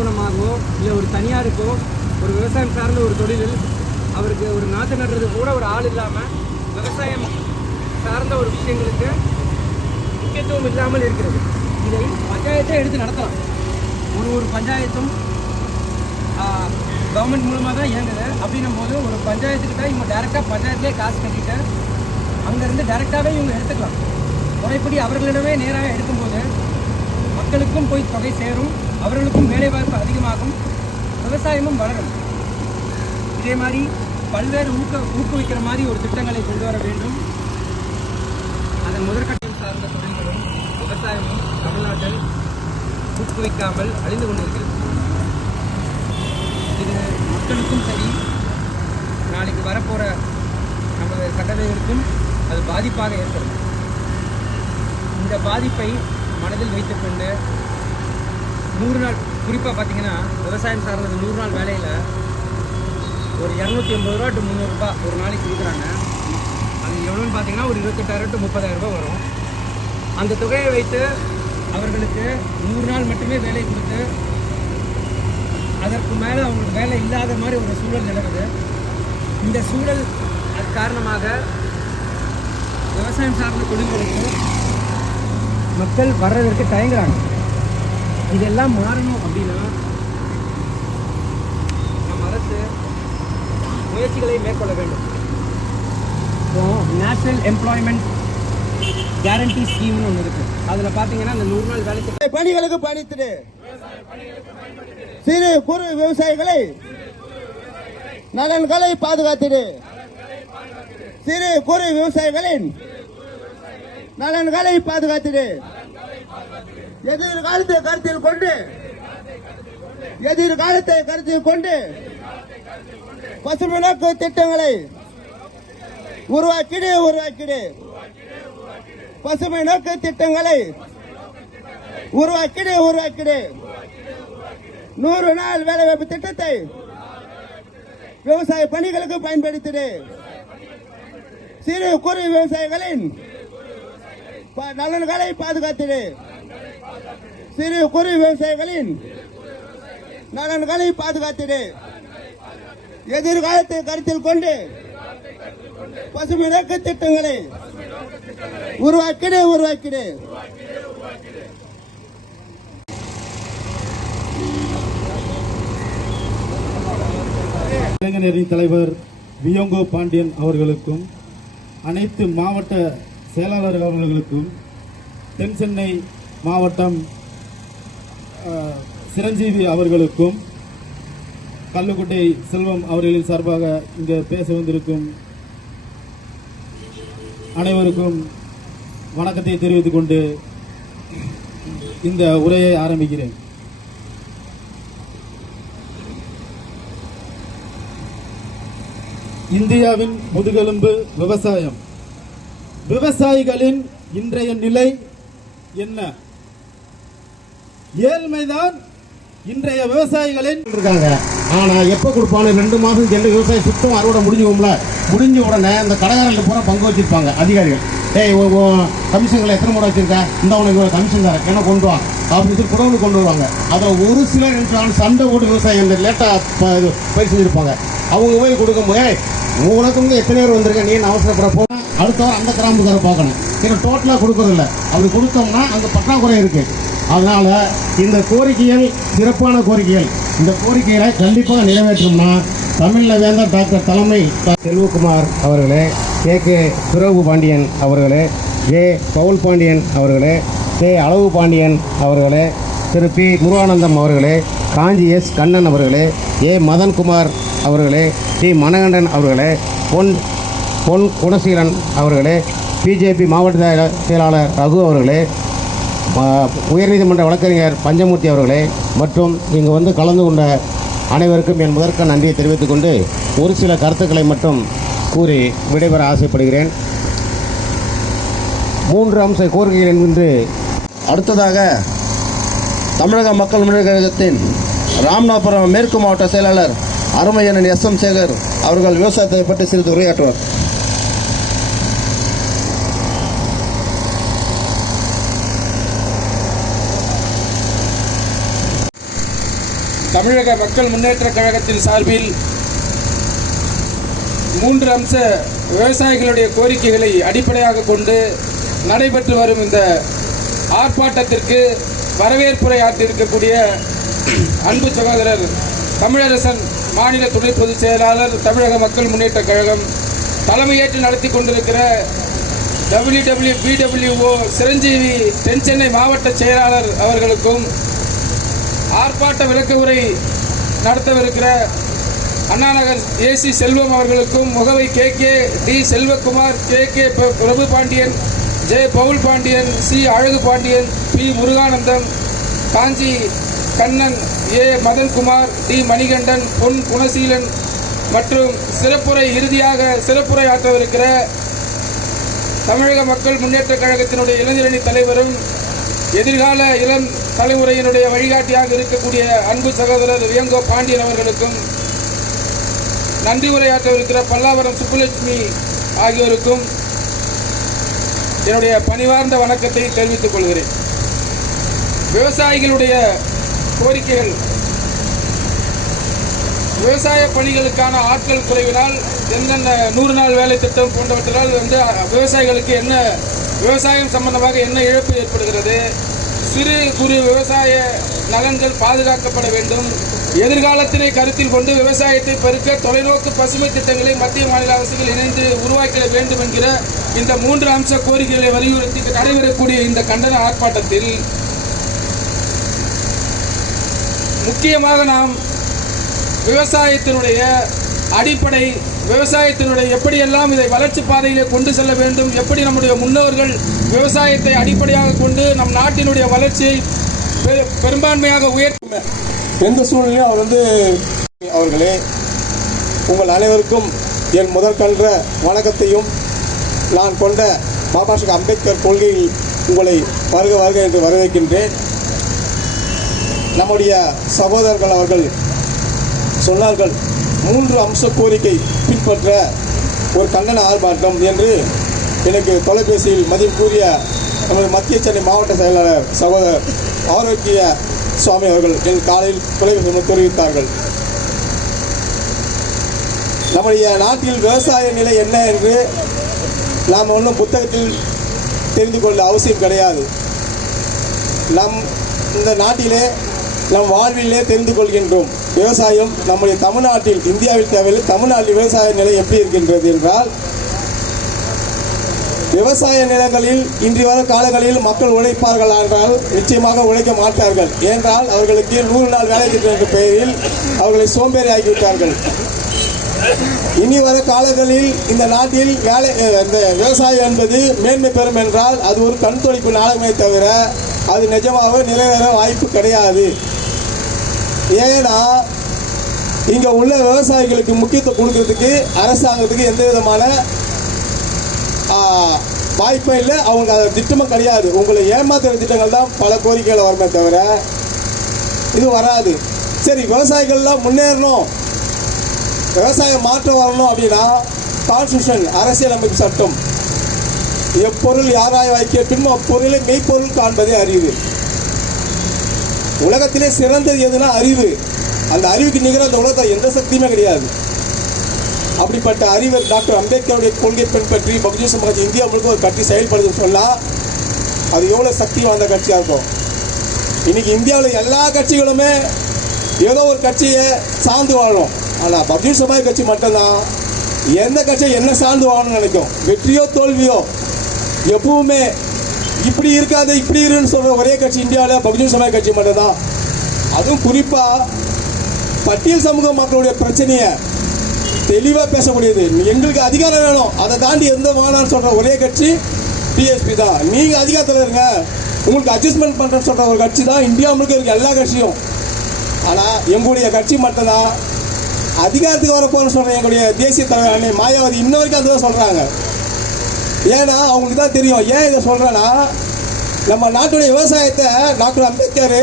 நிறுவனமாகவோ இல்லை ஒரு தனியாருக்கோ ஒரு விவசாயம் சார்ந்த ஒரு தொழிலில் அவருக்கு ஒரு நாற்று நடுறது கூட ஒரு ஆள் இல்லாமல் விவசாயம் சார்ந்த ஒரு விஷயங்களுக்கு முக்கியத்துவம் இல்லாமல் இருக்கிறது. இதை பஞ்சாயத்தை எடுத்து நடத்தலாம். ஒரு ஒரு பஞ்சாயத்தும் கவர்மெண்ட் மூலமாக தான் இயங்குது. அப்படின்னும் போது ஒரு பஞ்சாயத்துக்கிட்ட இவங்க டேரெக்டாக பஞ்சாயத்துலேயே காசு கட்டிட்டு அங்கேருந்து டேரெக்டாகவே இவங்க எடுத்துக்கலாம். முறைப்படி அவர்களிடமே நேராக எடுக்கும்போது மக்களுக்கும் போய் தொகை சேரும் அவர்களுக்கும் வேலைவாய்ப்பு அதிகமாகும் விவசாயமும் வளரும். இதே மாதிரி பல்வேறு ஊக்க ஊக்குவிக்கிற மாதிரி ஒரு திட்டங்களை கொண்டு வர வேண்டும். அதன் முதற்கட்டம் சார்ந்த தொழில்களும் விவசாயமும் தமிழ்நாட்டில் ஊக்குவிக்காமல் அழிந்து கொண்டிருக்கிறது. இது மக்களுக்கும் சரி நாளைக்கு வரப்போகிற நமது சட்டத்தைகளுக்கும் அது பாதிப்பாக ஏற்படும். இந்த பாதிப்பை மனதில் வைத்துக்கொண்டு நூறு நாள் குறிப்பாக பார்த்தீங்கன்னா விவசாயம் சார்ந்த நூறு நாள் வேலையில் ஒரு இரநூத்தி ஐம்பது ரூபா டு முந்நூறுரூபா ஒரு நாளைக்கு கொடுக்குறாங்க. அது எவ்வளோன்னு பார்த்தீங்கன்னா ஒரு இருபத்தெட்டாயிரம் டு முப்பதாயிரம் ரூபாய் வரும். அந்த தொகையை வைத்து அவர்களுக்கு நூறு நாள் மட்டுமே வேலை கொடுத்து அதற்கு மேலே அவங்களுக்கு வேலை இல்லாத மாதிரி ஒரு சூழல் நிலவுது. இந்த சூழல் காரணமாக விவசாயம் சார்ந்த தொழில்களுக்கு மக்கள் வர்றதற்கு தயங்குறாங்க. இதெல்லாம் மாறணும் அப்படின்னா நம் அரசு முயற்சிகளை மேற்கொள்ள வேண்டும். இப்போ நேஷனல் எம்ப்ளாய்மெண்ட் கேரண்டி ஸ்கீம்னு ஒன்று இருக்கு. அதில் பார்த்தீங்கன்னா அந்த நூறு நாள் வேலை பணிகளுக்கு பணித்திடு சிறு குறு விவசாயிகளை நலன்களை பாதுகாத்திடு. சிறு குறு விவசாயிகளின் நலன்களை பாதுகாத்திடு. எதிர்காலத்தை கருத்தில் கொண்டு எதிர்காலத்தை கருத்தில் கொண்டு பசுமை நோக்கு திட்டங்களை உருவாக்கிடு உருவாக்கிடு. பசுமை நோக்கு திட்டங்களை உருவாக்கிடு உருவாக்கிடு. நூறு நாள் வேலைவாய்ப்பு திட்டத்தை விவசாய பணிகளுக்கு பயன்படுத்திடு. சிறு குறு விவசாயிகளின் நலன்களை பாதுகாத்திடு. சிறு குறு விவசாயிகளின் நலன்களை பாதுகாத்திடு. எதிர்காலத்தை கருத்தில் கொண்டு பசுமை நோக்கு திட்டங்களை உருவாக்கிடு உருவாக்கிடு. இளைஞரணி தலைவர் வியோங்கோ பாண்டியன் அவர்களுக்கும் அனைத்து மாவட்ட செயலாளர் அவர்களுக்கும் தென் சென்னை மாவட்டம் சிரஞ்சீவி அவர்களுக்கும் கல்லுக்குட்டை செல்வம் அவர்களின் சார்பாக இங்கே பேச வந்திருக்கும் அனைவருக்கும் வணக்கத்தை தெரிவித்துக் கொண்டு இந்த உரையை ஆரம்பிக்கிறேன். இந்தியாவின் முதுகெலும்பு விவசாயம். விவசாயிகளின் இன்றைய நிலை என்ன? ஏழ்மைதான் இன்றைய விவசாயிகளின் இருக்காங்க. ஆனா எப்ப கொடுப்பானு ரெண்டு மாசம் சென்று விவசாயம் சுத்தம் அறுவடை முடிஞ்சுக்கும்ல முடிஞ்ச உடனே இந்த கடைக்காரர்கள் பூரா பங்கு வச்சிருப்பாங்க அதிகாரிகள். ஏய் கமிஷன்களை எத்தனை முறை வச்சிருக்க? இந்த உனக்கு கமிஷன் தரேன். என்ன கொண்டு வா? அப்படின்னு சொல்லி கொண்டு வருவாங்க. அதில் ஒரு சிலர் என்ன சண்டை போட்டு விவசாயம் இந்த லேட்டாக பயிர் செஞ்சிருப்பாங்க. அவங்க போய் கொடுக்கும்போது ஏய் உனக்கு வந்து எத்தனை பேர் வந்திருக்க? நீ அவசரப்பட போ. அடுத்த வாரம் அந்த கிராமத்துக்கார பார்க்கணும். ஏன்னா டோட்டலாக கொடுக்கறதில்ல அப்படி கொடுத்தோம்னா அங்கே பற்றாக்குறை இருக்குது அதனால் இந்த கோரிக்கைகள் சிறப்பான கோரிக்கைகள் இந்த கோரிக்கைகளை கண்டிப்பாக நிறைவேற்றோம்னா தமிழில் வேந்த டாக்டர் தலைமை செல்வகுமார் அவர்களே கே. கே. சுரவு பாண்டியன் அவர்களே ஏ. பவுல் பாண்டியன் அவர்களே கே. அளவு பாண்டியன் அவர்களே திரு. பி. முருகானந்தம் அவர்களே காஞ்சி எஸ். கண்ணன் அவர்களே ஏ. மதன்குமார் அவர்களே டி மனகண்டன் அவர்களே பொன் பொன் குணசீலன் அவர்களே பிஜேபி மாவட்ட செயலாளர் ரகு அவர்களே உயர்நீதிமன்ற வழக்கறிஞர் பஞ்சமூர்த்தி அவர்களே மற்றும் இங்கு வந்து கலந்து கொண்ட அனைவருக்கும் என் முதற்க நன்றியை தெரிவித்துக் கொண்டு ஒரு சில கருத்துக்களை மட்டும் கூறி விடைபெற ஆசைப்படுகிறேன். மூன்று அம்ச கோரிக்கைகள் என்று அடுத்ததாக தமிழக மக்கள் முன்னேற்ற கழகத்தின் ராமநாதபுரம் மேற்கு மாவட்ட செயலாளர் அருமையண்ணன் எஸ் எம் சேகர் அவர்கள் விவசாயத்தை பற்றி சிறிது உரையாற்றுவார். தமிழக மக்கள் முன்னேற்றக் கழகத்தின் சார்பில் மூன்று அம்ச விவசாயிகளுடைய கோரிக்கைகளை அடிப்படையாக கொண்டு நடைபெற்று வரும் இந்த ஆர்ப்பாட்டத்திற்கு வரவேற்புரை ஆற்றிருக்கக்கூடிய அன்பு சகோதரர் தமிழரசன் மாநில துணை பொதுச் செயலாளர் தமிழக மக்கள் முன்னேற்றக் கழகம் தலைமையேற்று நடத்தி கொண்டிருக்கிற W W P W O Chiranjeevi தென் சென்னை மாவட்ட செயலாளர் அவர்களுக்கும் ஆர்ப்பாட்ட விளக்க உரை நடத்தவிருக்கிற அண்ணாநகர் ஏசி செல்வம் அவர்களுக்கும் Mugavai K K T Selvakumar K K ப- Prabhu Pandian J Paul Pandian C Azhagu Pandian P Muruganandam Kanchi Kannan A Madankumar T Manikandan Pon Gunaseelan மற்றும் சிறப்புரை இறுதியாக சிறப்புரை ஆற்றவிருக்கிற தமிழக மக்கள் முன்னேற்றக் கழகத்தினுடைய இளைஞரணி தலைவரும் எதிர்கால இளம் தலைமுறையினுடைய வழிகாட்டியாக இருக்கக்கூடிய அன்பு சகோதரர் வியங்கோ பாண்டியன் அவர்களுக்கும் நன்றி உரையாற்றவிருக்கிற பல்லாவரம் சுப்புலட்சுமி ஆகியோருக்கும் என்னுடைய பணிவார்ந்த வணக்கத்தை தெரிவித்துக் கொள்கிறேன். விவசாயிகளுடைய கோரிக்கைகள். விவசாய பணிகளுக்கான ஆட்கள் குறைவினால் எந்தெந்த நூறு நாள் வேலை திட்டம் போன்றவற்றால் வந்து விவசாயிகளுக்கு என்ன விவசாயம் சம்பந்தமாக என்ன இழப்பு ஏற்படுகிறது? சிறு குறு விவசாய நலன்கள் பாதுகாக்கப்பட வேண்டும். எதிர்காலத்தினை கருத்தில் கொண்டு விவசாயத்தை பெருக்க தொலைநோக்கு பசுமை திட்டங்களை மத்திய மாநில அரசுகள் இணைந்து உருவாக்கிட வேண்டும் என்கிற இந்த மூன்று அம்ச கோரிக்கைகளை வலியுறுத்தி நடைபெறக்கூடிய இந்த கண்டன ஆர்ப்பாட்டத்தில் முக்கியமாக நாம் விவசாயத்தினுடைய அடிப்படை விவசாயத்தினுடைய எப்படியெல்லாம் இதை வளர்ச்சி பாதையிலே கொண்டு செல்ல வேண்டும் எப்படி நம்முடைய முன்னோர்கள் விவசாயத்தை அடிப்படையாக கொண்டு நம் நாட்டினுடைய வளர்ச்சியை பெ- பெரும்பான்மையாக உயர்த்த எந்த சூழ்நிலையும் அவர் வந்து அவர்களே உங்கள் அனைவருக்கும் என் முதற்கன்ற வணக்கத்தையும் நான் கொண்ட பாபா சாஹேப் அம்பேத்கர் கொள்கையில் உங்களை வருக வருக என்று வரவேற்கின்றேன். நம்முடைய சகோதரர்கள் அவர்கள் சொன்னார்கள் மூன்று அம்ச கோரிக்கை பின்பற்ற ஒரு கண்டன ஆர்ப்பாட்டம் என்று எனக்கு தொலைபேசியில் மதிப்புக்குரிய நமது மத்திய சென்னை மாவட்ட செயலாளர் சகோதரர் ஆரோக்கிய சுவாமி அவர்கள் என் காலையில் தொலைபேசி தெரிவித்தார்கள். நம்முடைய நாட்டில் விவசாய நிலை என்ன என்று நாம் ஒன்றும் புத்தகத்தில் தெரிந்து கொள்ள அவசியம் கிடையாது. நம் இந்த நாட்டிலே நம் வாழ்விலே தெரிந்து கொள்கின்றோம். விவசாயம் நம்முடைய தமிழ்நாட்டில் இந்தியாவில் தேவையில்லை. தமிழ்நாட்டில் விவசாய நிலை எப்படி இருக்கின்றது என்றால் விவசாய நிலங்களில் இன்று வர காலங்களில் மக்கள் உழைப்பார்கள் என்றால் நிச்சயமாக உழைக்க மாட்டார்கள். ஏனென்றால் அவர்களுக்கு நூறு நாள் வேலை என்ற பெயரில் அவர்களை சோம்பேறி ஆகிவிட்டார்கள் இனி வர காலங்களில் இந்த நாட்டில் வேலை இந்த விவசாயம் என்பது மேன்மை பெறும் என்றால் அது ஒரு கண் தொழிப்பு நாடகமே தவிர அது நிஜமாக நிறைவேற வாய்ப்பு கிடையாது. ஏன்னா இங்க உள்ள விவசாயிகளுக்கு முக்கியத்துவம் கொடுக்கறதுக்கு அரசாங்கத்துக்கு எந்த விதமான வாய்ப்பும் இல்லை. அவங்க அது திட்டமும் கிடையாது. உங்களை ஏமாத்துற திட்டங்கள் தான் பல கோரிக்கைகளை வருமே தவிர இது வராது. சரி விவசாயிகள்லாம் முன்னேறணும். விவசாயம் மாற்றம் வரணும் அப்படின்னா கான்ஸ்டியூஷன் அரசியலமைப்பு சட்டம். எப்பொருள் யாராய் வாய்க்க பின்னும் அப்பொருளை மெய்ப்பொருள் காண்பதே அறிவு உலகத்திலே சிறந்தது எதுனா அறிவு. அந்த அறிவுக்கு நிகர அந்த உலகத்தில் எந்த சக்தியுமே கிடையாது. அப்படிப்பட்ட அறிவர் டாக்டர் அம்பேத்கருடைய கொள்கை பின்பற்றி பகுஜன் சமாஜ் இந்தியா முழுக்க ஒரு கட்சி செயல்படுதுன்னு சொன்னால் அது எவ்வளோ சக்தி வாய்ந்த கட்சியாக இருக்கும். இன்னைக்கு இந்தியாவில் எல்லா கட்சிகளுமே ஏதோ ஒரு கட்சியை சார்ந்து வாழும் ஆனால் பகுஜன் சமாஜ் கட்சி மட்டும்தான். எந்த கட்சியை என்ன சார்ந்து வாழணும்னு நினைக்கும்? வெற்றியோ தோல்வியோ? எப்பவுமே இப்படி இருக்காது இப்படி இருன்னு சொல்ற ஒரே கட்சி இந்தியாவில் பகுஜன் சமாஜ் கட்சி மட்டும்தான். அதுவும் குறிப்பாக பட்டியல் சமூக மக்களுடைய பிரச்சனையை தெளிவாக பேசக்கூடியது. எங்களுக்கு அதிகாரம் வேணும். அதை தாண்டி எந்த வேணாம்னு சொல்கிற ஒரே கட்சி பிஎஸ்பி தான். நீங்கள் அதிகாரத்தில் இருங்க. உங்களுக்கு அட்ஜஸ்ட்மெண்ட் பண்ணுறேன்னு சொல்கிற ஒரு கட்சி தான். இந்தியா முழுக்க இருக்க எல்லா கட்சியும். ஆனால் எங்களுடைய கட்சி மட்டும்தான். அதிகாரத்துக்கு வரப்போன்னு சொல்கிற எங்களுடைய தேசிய தலைவர் அன்னை மாயாவதி இன்ன வரைக்கும் அதுதான் சொல்கிறாங்க ஏன்னா அவங்களுக்கு தான் தெரியும். ஏன் இதை சொல்கிறேன்னா நம்ம நாட்டுடைய விவசாயத்தை டாக்டர் அம்பேத்கர்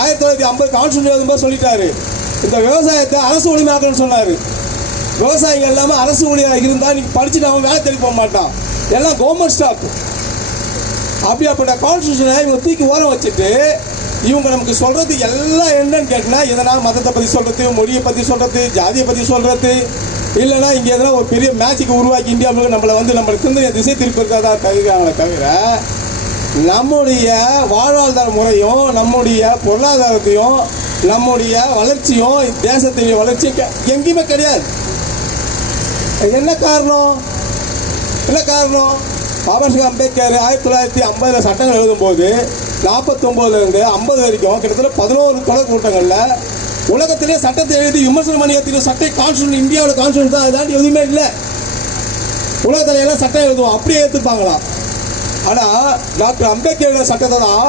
ஆயிரத்தி தொள்ளாயிரத்தி ஐம்பது கான்ஸ்டியூஷன் எழுதும்போது சொல்லிட்டாரு. இந்த விவசாயத்தை அரசு உரிமையாக்கணும்னு சொன்னார். விவசாயிகள் எல்லாமே அரசு ஊழியராக இருந்தால் நீ படிச்சுட்டு அவன் வேலை தேடி போக மாட்டான். எல்லாம் கவர்மெண்ட் ஸ்டாஃப் அப்படியாப்பட்ட கான்ஸ்டியூஷனை இவங்க தூக்கி ஓரம் வச்சுட்டு இவங்க நமக்கு சொல்றது எல்லாம் என்னன்னு கேட்டினா எதனா மதத்தை பற்றி சொல்றது மொழியை பற்றி சொல்றது ஜாதியை பற்றி சொல்றது இல்லைன்னா இங்கே எதனா ஒரு பெரிய மேட்சுக்கு உருவாக்கி இந்தியாவுக்கு நம்மளை வந்து நம்மளுக்கு சிந்தனை திசை திருப்பிருக்கிறதா தகுதியாங்களே தவிர நம்முடைய வாழ்வாதார முறையும் நம்முடைய பொருளாதாரத்தையும் நம்முடைய வளர்ச்சியும் தேசத்துடைய வளர்ச்சியும் எங்கேயுமே கிடையாது. என்ன காரணம்? என்ன காரணம்? பாபா அம்பேத்கர் ஆயிரத்தி தொள்ளாயிரத்தி ஐம்பதில் சட்டங்கள் எழுதும்போது நாற்பத்தொம்போதுலேருந்து ஐம்பது வரைக்கும் கிட்டத்தட்ட பதினோரு தொடர் கூட்டங்களில் உலகத்திலே சட்டத்தை எழுதி விமர்சனம் பண்ணி ஏற்றின சட்டை கான்ஸ்டியூஷன் இந்தியாவோட கான்ஸ்டியூஷன் தான். அதாண்டி எதுவுமே இல்லை. உலகத்தில் எல்லாம் சட்டம் எழுதுவோம். அப்படியே ஏற்றுப்பாங்களாம் ஆனால் டாக்டர் அம்பேத்கர் சட்டத்தை தான்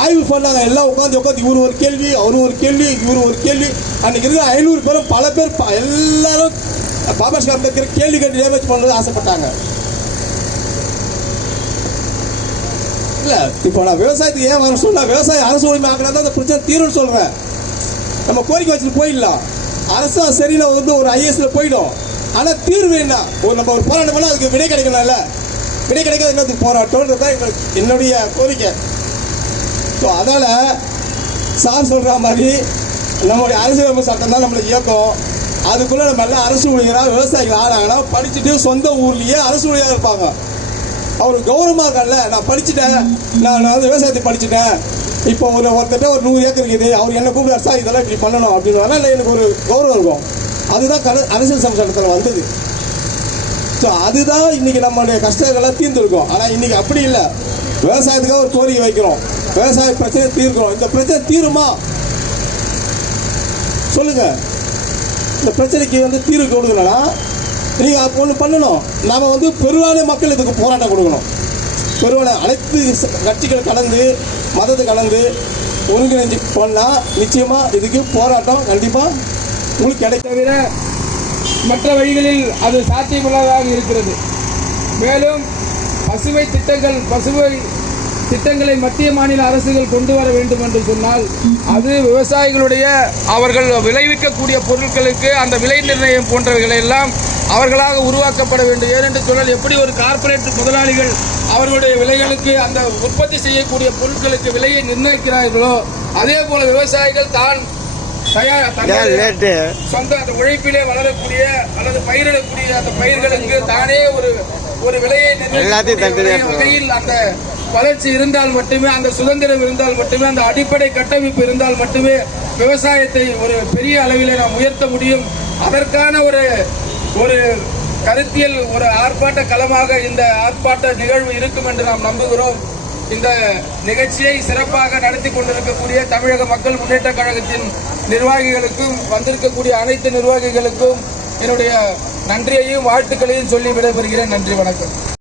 ஆய்வு பண்ணாங்க எல்லாம் உட்காந்து உட்காந்து இவரு ஒரு கேள்வி அவர் ஒரு கேள்வி இவரு ஒரு கேள்வி. அன்னைக்கு இருக்கிற ஐநூறு பேரும் பல பேர் எல்லாரும் பாபா சாஹேப் அம்பேத்கர் கேள்வி கேட்டு டேமேஜ் பண்ணது ஆசைப்பட்டாங்க. இல்லை இப்போ நான் விவசாயத்துக்கு ஏன் வர சொன்னா விவசாயம் அரசு உரிமை ஆக்கினா தான் அந்த பிரச்சனை தீரும்னு சொல்கிறேன் நம்ம கோரிக்கை வச்சுட்டு போயிடலாம். அரசா சரியில் வந்து ஒரு ஐஎஸ்ல போயிடும். ஆனால் தீர்வு என்ன? ஒரு நம்ம ஒரு போராட்டம் பண்ணால் அதுக்கு விடை கிடைக்கணும்ல? விடை கிடைக்காது என்னத்துக்கு போராட்டம்ன்றது தான் எங்களுக்கு- என்னுடைய கோரிக்கை. ஸோ அதனால் சார் சொல்கிற மாதிரி நம்முடைய அரசியலமைப்பு சட்டம் தான் நம்மளுக்கு இயக்கம். அதுக்குள்ளே நம்ம எல்லாம் அரசு ஊழியராக விவசாயிகள் ஆனாங்கன்னா படிச்சுட்டு சொந்த ஊர்லேயே அரசு ஊழியராக இருப்பாங்க. அவர் கௌரவமாக இருக்கல நான் படிச்சுட்டேன். நான் நான் வந்து விவசாயத்தை படிச்சுட்டேன். இப்போ ஒரு ஒருத்தட்ட ஒரு நூறு ஏக்கர் இருக்குது அவர் என்ன கூப்பிடாரு சார் இதெல்லாம் இப்படி பண்ணணும் அப்படின்னு இல்லை எனக்கு ஒரு கௌரவம் இருக்கும். அதுதான் கட அரசியல் சட்டத்தில் வந்தது. ஸோ அதுதான் இன்னைக்கு நம்மளுடைய கஷ்டங்கள்லாம் தீர்ந்துருக்கும். ஆனால் இன்றைக்கி அப்படி இல்லை. விவசாயத்துக்காக ஒரு கோரிக்கை வைக்கிறோம். விவசாய பிரச்சனை தீர்க்கிறோம். இந்த பிரச்சனை தீருமா? சொல்லுங்கள் இந்த பிரச்சனைக்கு வந்து தீர்வு கொடுக்கணும்னா நீங்கள் அப்போ ஒன்று பண்ணணும். நாம் வந்து பெருவான மக்கள் இதுக்கு போராட்டம் கொடுக்கணும். பெருவான அனைத்து கட்சிகள் கலந்து மதத்தை கலந்து ஒருங்கிணைஞ்சு போனால் நிச்சயமாக இதுக்கு போராட்டம் கண்டிப்பாக உங்களுக்கு கிடைக்க தவிர மற்ற வழிகளில் அது சாத்தியமுள்ளதாக இருக்கிறது. மேலும் பசுமை திட்டங்கள் பசுமை திட்டங்களை மத்திய மாநில அரசுகள் கொண்டு வர வேண்டும் என்று சொன்னால் அது விவசாயிகளுடைய அவர்கள் விளைவிக்கக்கூடிய பொருட்களுக்கு அந்த விலை நிர்ணயம் போன்றவைகளை எல்லாம் அவர்களாக உருவாக்கப்பட வேண்டும். ஏனென்று சொன்னால் எப்படி ஒரு கார்ப்பரேட் முதலாளிகள் அவர்களுடைய விலைகளுக்கு அந்த உற்பத்தி செய்யக்கூடிய பொருட்களுக்கு விலையை நிர்ணயிக்கிறார்களோ அதே போல விவசாயிகள் தான் சொந்த அந்த உழைப்பிலே வளரக்கூடிய அல்லது பயிரிடக்கூடிய அந்த பயிர்களுக்கு தானே ஒரு ஒரு விலையை வகையில் அந்த வளர்ச்சி இருந்தால் மட்டுமே அந்த சுதந்திரம் இருந்தால் மட்டுமே அந்த அடிப்படை கட்டமைப்பு இருந்தால் மட்டுமே விவசாயத்தை ஒரு பெரிய அளவிலே நாம் உயர்த்த முடியும். அதற்கான ஒரு ஒரு கருத்தியல் ஒரு ஆர்ப்பாட்ட களமாக இந்த ஆர்ப்பாட்ட நிகழ்வு இருக்கும் என்று நாம் நம்புகிறோம். இந்த நிகழ்ச்சியை சிறப்பாக நடத்தி கொண்டிருக்கக்கூடிய தமிழக மக்கள் முன்னேற்ற கழகத்தின் நிர்வாகிகளுக்கும் வந்திருக்கக்கூடிய அனைத்து நிர்வாகிகளுக்கும் என்னுடைய நன்றியையும் வாழ்த்துக்களையும் சொல்லி விடைபெறுகிறேன். நன்றி வணக்கம்.